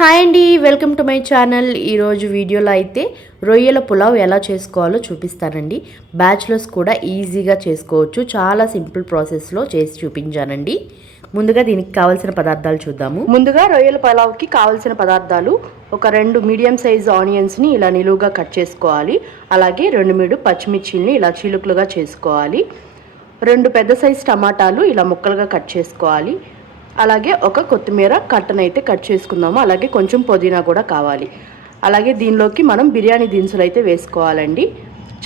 Hi అండి welcome to my channel. ఈరోజు వీడియోలో అయితే రొయ్యల పులావ్ ఎలా చేసుకోవాలో చూపిస్తానండి. బ్యాచులర్స్ కూడా ఈజీగా చేసుకోవచ్చు. చాలా సింపుల్ ప్రాసెస్లో చేసి చూపించానండి. ముందుగా దీనికి కావాల్సిన పదార్థాలు చూద్దాము. ముందుగా రొయ్యల పులావ్కి కావాల్సిన పదార్థాలు ఒక రెండు మీడియం సైజ్ ఆనియన్స్ని ఇలా నిలువుగా కట్ చేసుకోవాలి. అలాగే రెండు మూడు పచ్చిమిర్చిల్ని ఇలా చిలుకలుగా చేసుకోవాలి. రెండు పెద్ద సైజ్ టమాటాలు ఇలా ముక్కలుగా కట్ చేసుకోవాలి. అలాగే ఒక కొత్తిమీర కట్టనైతే కట్ చేసుకుందాము. అలాగే కొంచెం పుదీనా కూడా కావాలి. అలాగే దీనిలోకి మనం బిర్యానీ దినుసులు అయితే వేసుకోవాలండి.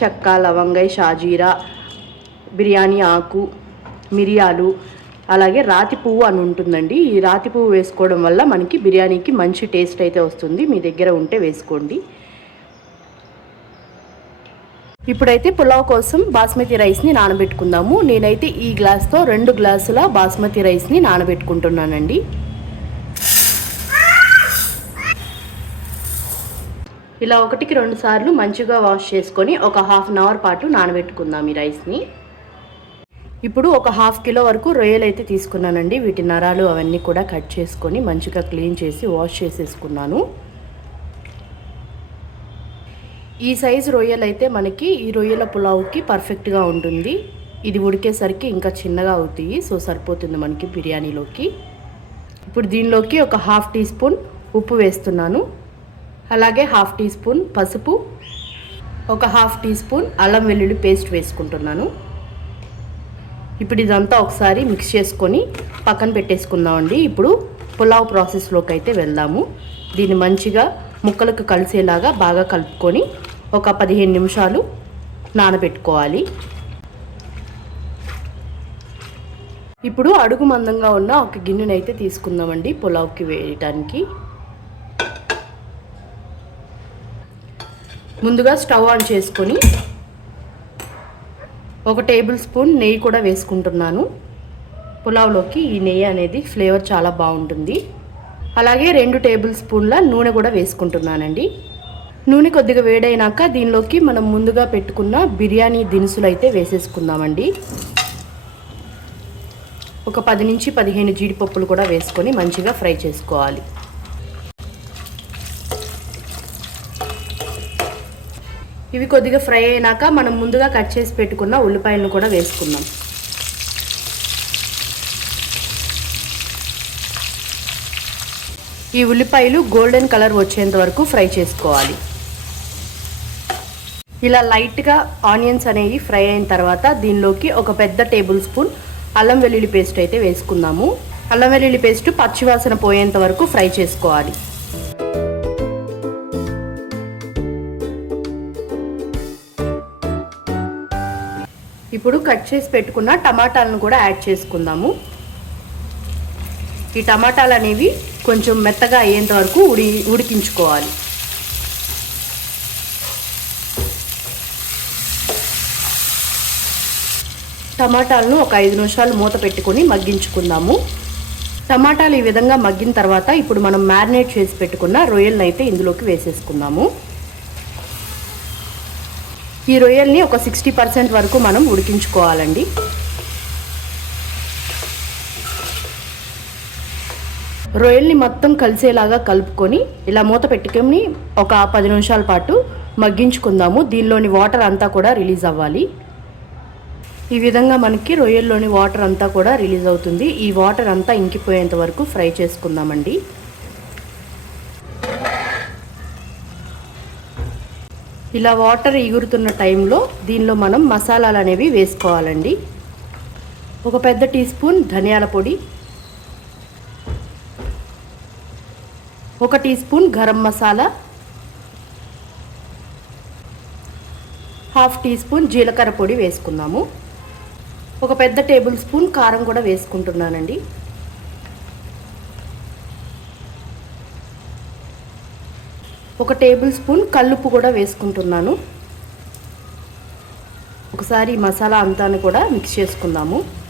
చెక్క లవంగాయ షాజీరా బిర్యానీ ఆకు మిరియాలు అలాగే రాతి పువ్వు అని ఉంటుందండి. ఈ రాతి పువ్వు వేసుకోవడం వల్ల మనకి బిర్యానీకి మంచి టేస్ట్ అయితే వస్తుంది. మీ దగ్గర ఉంటే వేసుకోండి. ఇప్పుడైతే పులావ్ కోసం బాస్మతి రైస్ని నానబెట్టుకుందాము. నేనైతే ఈ గ్లాస్తో రెండు గ్లాసుల బాస్మతి రైస్ని నానబెట్టుకుంటున్నానండి. ఇలా ఒకటికి రెండు సార్లు మంచిగా వాష్ చేసుకొని ఒక హాఫ్ అన్ అవర్ పాటు నానబెట్టుకుందాం ఈ రైస్ని. ఇప్పుడు ఒక హాఫ్ కిలో వరకు రొయ్యలు అయితే తీసుకున్నానండి. వీటి నరాలు అవన్నీ కూడా కట్ చేసుకొని మంచిగా క్లీన్ చేసి వాష్ చేసేసుకున్నాను. ఈ సైజు రొయ్యలు అయితే మనకి ఈ రొయ్యల పులావ్కి పర్ఫెక్ట్గా ఉంటుంది. ఇది ఉడికేసరికి ఇంకా చిన్నగా అవుతాయి. సో సరిపోతుంది మనకి బిర్యానీలోకి. ఇప్పుడు దీనిలోకి ఒక హాఫ్ టీ స్పూన్ ఉప్పు వేస్తున్నాను. అలాగే హాఫ్ టీ స్పూన్ పసుపు ఒక హాఫ్ టీ స్పూన్ అల్లం వెల్లుల్లి పేస్ట్ వేసుకుంటున్నాను. ఇప్పుడు ఇదంతా ఒకసారి మిక్స్ చేసుకొని పక్కన పెట్టేసుకుందామండి. ఇప్పుడు పులావ్ ప్రాసెస్లోకి అయితే వెళ్దాము. దీన్ని మంచిగా ముక్కలకు కలిసేలాగా బాగా కలుపుకొని ఒక పదిహేను నిమిషాలు నానబెట్టుకోవాలి. ఇప్పుడు అడుగు మందంగా ఉన్న ఒక గిన్నెనైతే తీసుకుందామండి పులావ్కి వేయటానికి. ముందుగా స్టవ్ ఆన్ చేసుకొని ఒక టేబుల్ స్పూన్ నెయ్యి కూడా వేసుకుంటున్నాను. పులావ్లోకి ఈ నెయ్యి అనేది ఫ్లేవర్ చాలా బాగుంటుంది. అలాగే రెండు టేబుల్ స్పూన్ల నూనె కూడా వేసుకుంటున్నానండి. నూనె కొద్దిగా వేడైనాక దీనిలోకి మనం ముందుగా పెట్టుకున్న బిర్యానీ దినుసులు అయితే వేసేసుకుందామండి. ఒక పది నుంచి పదిహేను జీడిపప్పులు కూడా వేసుకొని మంచిగా ఫ్రై చేసుకోవాలి. ఇవి కొద్దిగా ఫ్రై అయినాక మనం ముందుగా కట్ చేసి పెట్టుకున్న ఉల్లిపాయలను కూడా వేసుకుందాం. ఈ ఉల్లిపాయలు గోల్డెన్ కలర్ వచ్చేంత వరకు ఫ్రై చేసుకోవాలి. ఇలా లైట్గా ఆనియన్స్ అనేవి ఫ్రై అయిన తర్వాత దీనిలోకి ఒక పెద్ద టేబుల్ స్పూన్ అల్లం వెల్లుల్లి పేస్ట్ అయితే వేసుకుందాము. అల్లం వెల్లుల్లి పేస్ట్ పచ్చివాసన పోయేంత వరకు ఫ్రై చేసుకోవాలి. ఇప్పుడు కట్ చేసి పెట్టుకున్న టమాటాలను కూడా యాడ్ చేసుకుందాము. ఈ టమాటాలు అనేవి కొంచెం మెత్తగా అయ్యేంత వరకు ఉడి ఉడికించుకోవాలి. టమాటాలను ఒక ఐదు నిమిషాలు మూత పెట్టుకొని మగ్గించుకుందాము. టమాటాలు ఈ విధంగా మగ్గిన తర్వాత ఇప్పుడు మనం మ్యారినేట్ చేసి పెట్టుకున్న రొయ్యలను అయితే ఇందులోకి వేసేసుకుందాము. ఈ రొయ్యల్ని ఒక సిక్స్టీ పర్సెంట్ వరకు మనం ఉడికించుకోవాలండి. రొయ్యల్ని మొత్తం కలిసేలాగా కలుపుకొని ఇలా మూత పెట్టుకొని ఒక పది నిమిషాల పాటు మగ్గించుకుందాము. దీనిలోని వాటర్ అంతా కూడా రిలీజ్ అవ్వాలి. ఈ విధంగా మనకి రొయ్యల్లోని వాటర్ అంతా కూడా రిలీజ్ అవుతుంది. ఈ వాటర్ అంతా ఇంకిపోయేంత వరకు ఫ్రై చేసుకుందామండి. ఇలా వాటర్ ఎగురుతున్న టైంలో దీనిలో మనం మసాలాలు అనేవి వేసుకోవాలండి. ఒక పెద్ద టీ స్పూన్ ధనియాల పొడి ఒక teaspoon garam masala half teaspoon జీలకర్ర పొడి వేసుకుందాము. ఒక పెద్ద టేబుల్ స్పూన్ కారం కూడా వేసుకుంటున్నానండి. ఒక టేబుల్ స్పూన్ కల్లుప్పు కూడా వేసుకుంటున్నాను. ఒకసారి మసాలా అంతాను కూడా మిక్స్ చేసుకుందాము.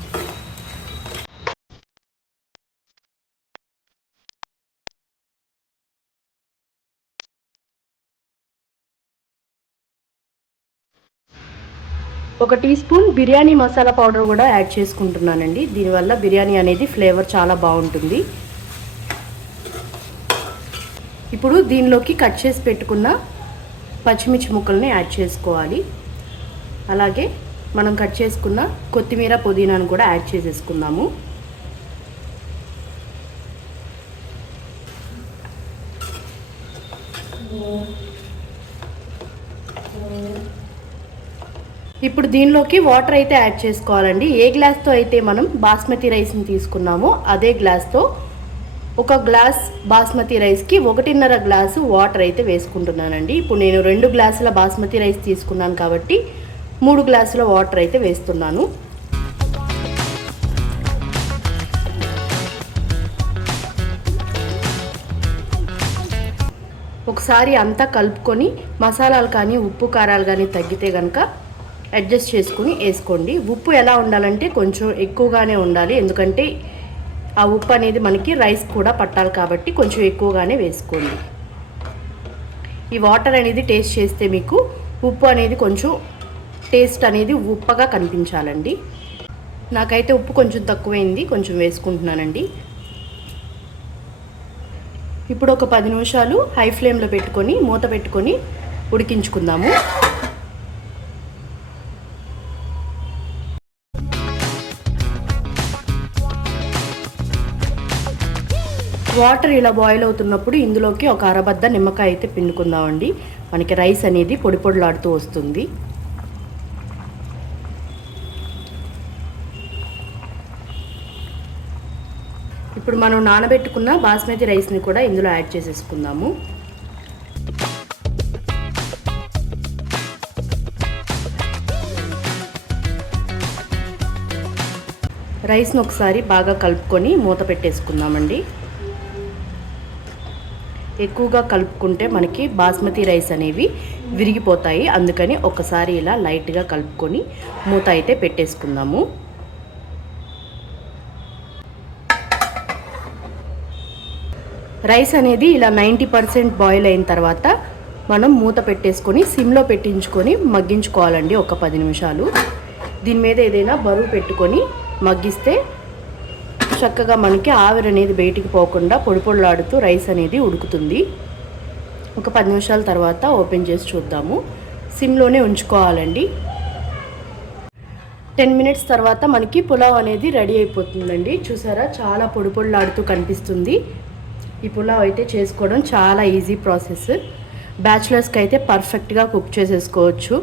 ఒక tea spoon biryani masala powder కూడా యాడ్ చేసుకుంటున్నానండి. దీనివల్ల బిర్యానీ అనేది ఫ్లేవర్ చాలా బాగుంటుంది. ఇప్పుడు దీనిలోకి కట్ చేసి పెట్టుకున్న పచ్చిమిర్చి ముక్కల్ని యాడ్ చేసుకోవాలి. అలాగే మనం కట్ చేసుకున్న కొత్తిమీర పుదీనాను కూడా యాడ్ చేసేసుకుందాము. ఇప్పుడు దీనిలోకి వాటర్ అయితే యాడ్ చేసుకోవాలండి. ఏ గ్లాస్తో అయితే మనం బాస్మతి రైస్ని తీసుకున్నామో అదే గ్లాస్తో ఒక గ్లాస్ బాస్మతి రైస్కి ఒకటిన్నర గ్లాసు వాటర్ అయితే వేసుకుంటున్నానండి. ఇప్పుడు నేను రెండు గ్లాసుల బాస్మతి రైస్ తీసుకున్నాను కాబట్టి మూడు గ్లాసుల వాటర్ అయితే వేస్తున్నాను. ఒకసారి అంతా కలుపుకొని మసాలాలు కానీ ఉప్పు కారాలు కానీ తగ్గితే కనుక అడ్జస్ట్ చేసుకుని వేసుకోండి. ఉప్పు ఎలా ఉండాలంటే కొంచెం ఎక్కువగానే ఉండాలి. ఎందుకంటే ఆ ఉప్పు అనేది మనకి రైస్ కూడా పట్టాలి కాబట్టి కొంచెం ఎక్కువగానే వేసుకోండి. ఈ వాటర్ అనేది టేస్ట్ చేస్తే మీకు ఉప్పు అనేది కొంచెం టేస్ట్ అనేది ఉప్పగా కనిపించాలండి. నాకైతే ఉప్పు కొంచెం తక్కువైంది. కొంచెం వేసుకుంటున్నానండి. ఇప్పుడు ఒక పది నిమిషాలు హై ఫ్లేమ్లో పెట్టుకొని మూత పెట్టుకొని ఉడికించుకుందాము. వాటర్ ఇలా బాయిల్ అవుతున్నప్పుడు ఇందులోకి ఒక అరబద్ద నిమ్మకాయ అయితే పిండుకుందామండి. మనకి రైస్ అనేది పొడి పొడిలాడుతూ వస్తుంది. ఇప్పుడు మనం నానబెట్టుకున్న బాస్మతి రైస్ని కూడా ఇందులో యాడ్ చేసేసుకుందాము. రైస్ని ఒకసారి బాగా కలుపుకొని మూత పెట్టేసుకుందామండి. ఎక్కువగా కలుపుకుంటే మనకి బాస్మతి రైస్ అనేవి విరిగిపోతాయి. అందుకని ఒకసారి ఇలా లైట్గా కలుపుకొని మూత అయితే పెట్టేసుకుందాము. రైస్ అనేది ఇలా నైంటీ పర్సెంట్ బాయిల్ అయిన తర్వాత మనం మూత పెట్టేసుకొని సిమ్లో పెట్టించుకొని మగ్గించుకోవాలండి ఒక పది నిమిషాలు. దీని మీద ఏదైనా బరువు పెట్టుకొని మగ్గిస్తే చక్కగా మనకి ఆవిరి అనేది బయటికి పోకుండా పొడి పొడిలాడుతూ రైస్ అనేది ఉడుకుతుంది. ఒక పది నిమిషాల తర్వాత ఓపెన్ చేసి చూద్దాము. సిమ్లోనే ఉంచుకోవాలండి. టెన్ మినిట్స్ తర్వాత మనకి పులావ్ అనేది రెడీ అయిపోతుందండి. చూసారా? చాలా పొడి పొడిలాడుతూ కనిపిస్తుంది. ఈ పులావ్ అయితే చేసుకోవడం చాలా ఈజీ ప్రాసెస్. బ్యాచిలర్స్కి అయితే పర్ఫెక్ట్గా కుక్ చేసేసుకోవచ్చు.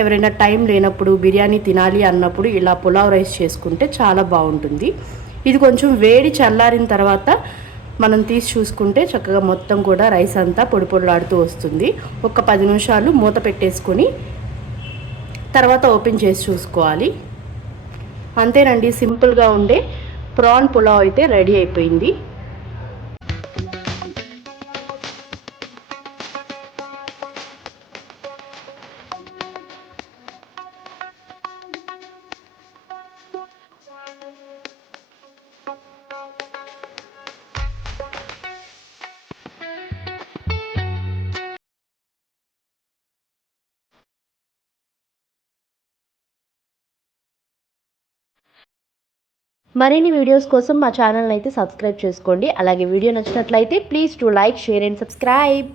ఎవరైనా టైం లేనప్పుడు బిర్యానీ తినాలి అన్నప్పుడు ఇలా పులావ్ రైస్ చేసుకుంటే చాలా బాగుంటుంది. ఇది కొంచెం వేడి చల్లారిన తర్వాత మనం తీసి చూసుకుంటే చక్కగా మొత్తం కూడా రైస్ అంతా పొడి పొడిలాడుతూ వస్తుంది. ఒక పది నిమిషాలు మూత పెట్టేసుకొని తర్వాత ఓపెన్ చేసి చూసుకోవాలి. అంతేనండి సింపుల్గా ఉండే ప్రాన్ పులావ్ అయితే రెడీ అయిపోయింది. మరిన్ని వీడియోస్ కోసం మా ఛానల్ అయితే సబ్స్క్రైబ్ చేసుకోండి. అలాగే వీడియో నచ్చినట్లయితే please to like share and subscribe.